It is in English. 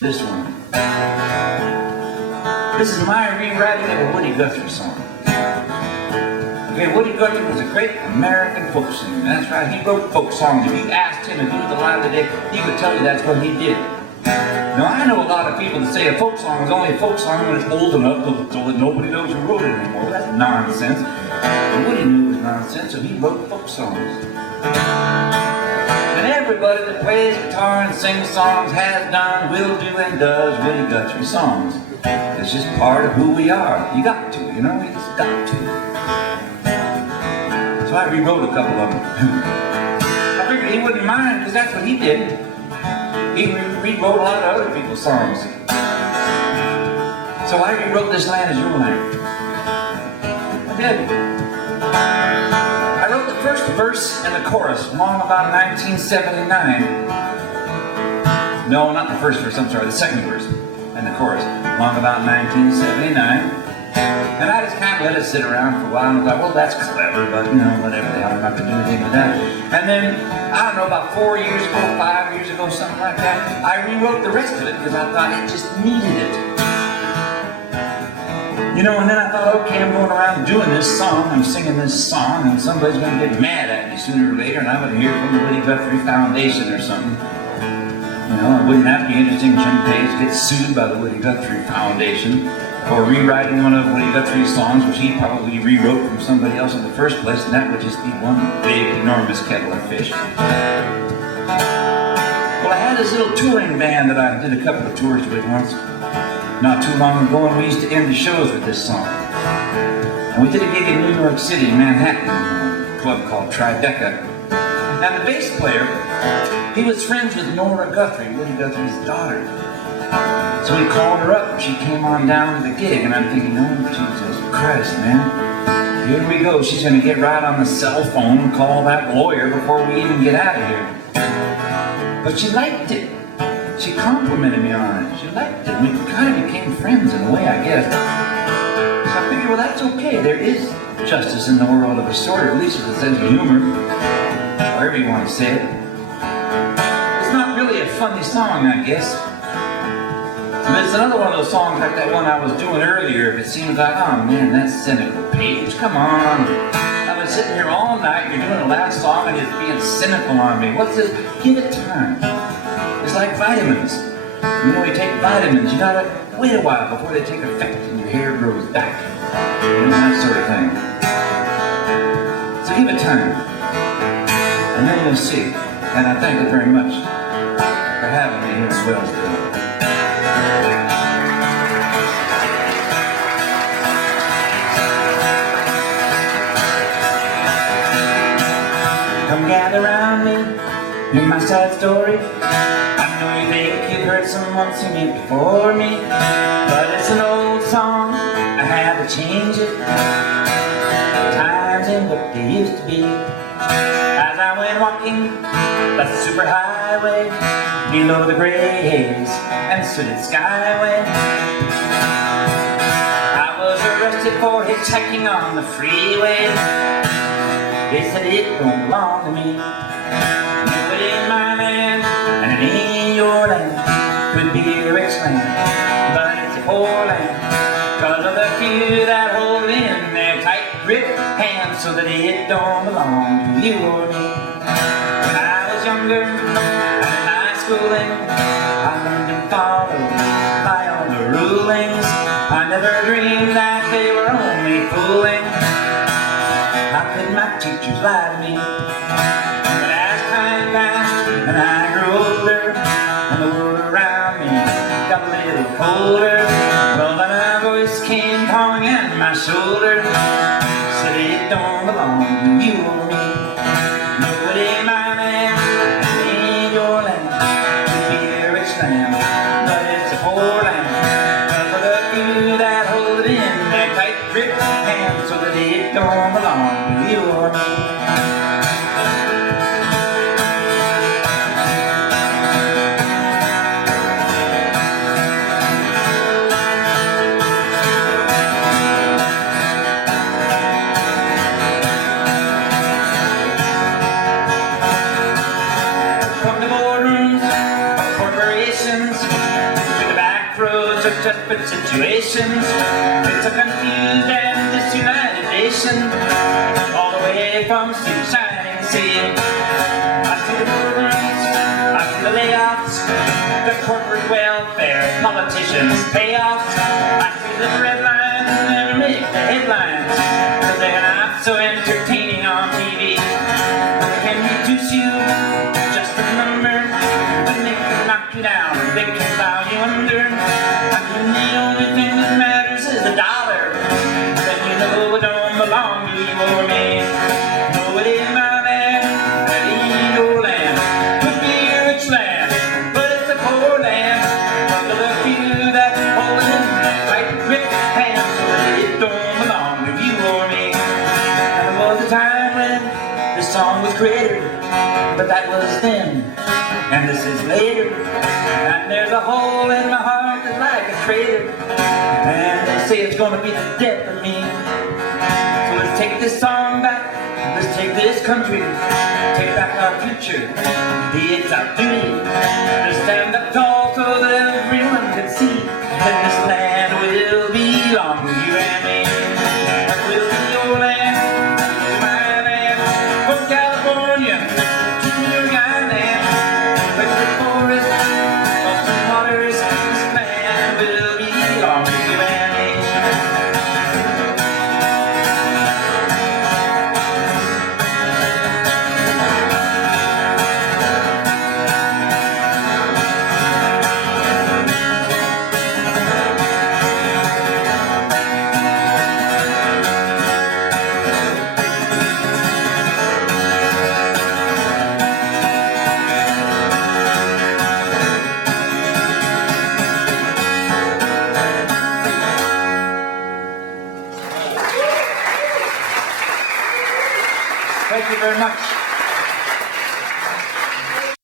This one. This is my rewriting of a Woody Guthrie song. Okay, Woody Guthrie was a great American folk singer. That's right, he wrote folk songs. If you asked him to do the live today, he would tell you that's what he did. Now, I know a lot of people that say a folk song is only a folk song when it's old enough so that nobody knows who wrote it anymore. Well, that's nonsense. But Woody knew it was nonsense, so he wrote folk songs. And everybody that plays guitar and sings songs has done, will do, and does Woody Guthrie songs. It's just part of who we are. You got to, you know, you just got to. So I rewrote a couple of them. I figured he wouldn't mind, because that's what he did. He rewrote a lot of other people's songs. So I rewrote This Land Is Your Land. I did. I wrote the first verse and the chorus along about 1979. No, not the first verse, I'm sorry, the second verse and the chorus along about 1979. And I just kind of let it sit around for a while and I thought, well, that's clever, but you know, whatever the hell, I'm not going to do anything with that. And then, I don't know, about 4 years ago, 5 years ago, something like that, I rewrote the rest of it because I thought it just needed it. You know, and then I thought, okay, I'm going around doing this song, I'm singing this song, and somebody's going to get mad at me sooner or later, and I would hear from the Woody Guthrie Foundation or something. You know, it wouldn't that be interesting? Jim Page gets sued by the Woody Guthrie Foundation for rewriting one of Woody Guthrie's songs, which he probably rewrote from somebody else in the first place, and that would just be one big, enormous kettle of fish. Well, I had this little touring band that I did a couple of tours with once, not too long ago, and we used to end the shows with this song. And we did a gig in New York City, Manhattan, a club called Tribeca. And the bass player, he was friends with Nora Guthrie, Woody Guthrie's daughter. So he called her up and she came on down to the gig, and I'm thinking, oh Jesus Christ, man, here we go. She's going to get right on the cell phone and call that lawyer before we even get out of here. But she liked it. She complimented me on it. She liked it. We kind of became friends in a way, I guess. So I figured, well, that's okay. There is justice in the world of a sort, or at least with a sense of humor, however you want to say it. It's not really a funny song, I guess. But it's another one of those songs like that one I was doing earlier. If it seems like, oh man, that's cynical, Page. Come on. I've been sitting here all night, you're doing the last song and it's being cynical on me. What's this? Give it time. It's like vitamins. You know, you take vitamins, you gotta wait a while before they take effect and your hair grows back. You know, that sort of thing. So give it time. And then you'll see. And I thank you very much for having me here in Wellsville. Come gather round me, hear my sad story. I know you think you've heard someone sing it before me, but it's an old song, I had to change it. Times ain't what they used to be. As I went walking the superhighway, below the gray haze and sooted skyway, I was arrested for hitchhiking on the freeway. They said it don't belong to me. No, it ain't my land, and it ain't your land. Could be a rich land, but it's a poor land, 'cause of the few that hold it in their tight grip hands, so that it don't belong to you or me. When I was younger, and in high schooling, I learned and followed by all the rulings. I never dreamed that they were only fooling. How could my teachers lie to me? But as time passed and I grew older, and the world around me got a little colder, well then a voice came calling at my shoulder, said it don't belong to you or me. No, it ain't my land, it ain't your land. Could be a rich land, but it's a poor land, 'cause of the few that hold it in their tight grip hands, so that it don't belong to you or me. such desperate situations. It's a confused and disunited nation, all the way from sea to shining sea. I see the movements, I see the layoffs, the corporate welfare, politicians' payoffs. I see the red lines that make the headlines, but they're not so entertaining on TV. They can reduce you to just a number, but they can knock you down, they can plow you under. And the only thing that matters is the dollar. Then you know it don't belong to you or me. No, it ain't my land, that ain't your land. Could be a rich land, but it's a poor land. For the few that hold it in their tight grip hands, it don't belong to you or me. And there was a time when this song was created, but that was then, and this is later. And there's a hole in my heart that's like a crater, and they say it's gonna be the death of me. So let's take this song back, let's take this country, take back our future. It's our duty to stand up tall so that everyone can see that this land will belong to you and me. It will be your land, my land, from California to New England, but the forest, ocean waters, this land will belong to you and me. Thank you very much.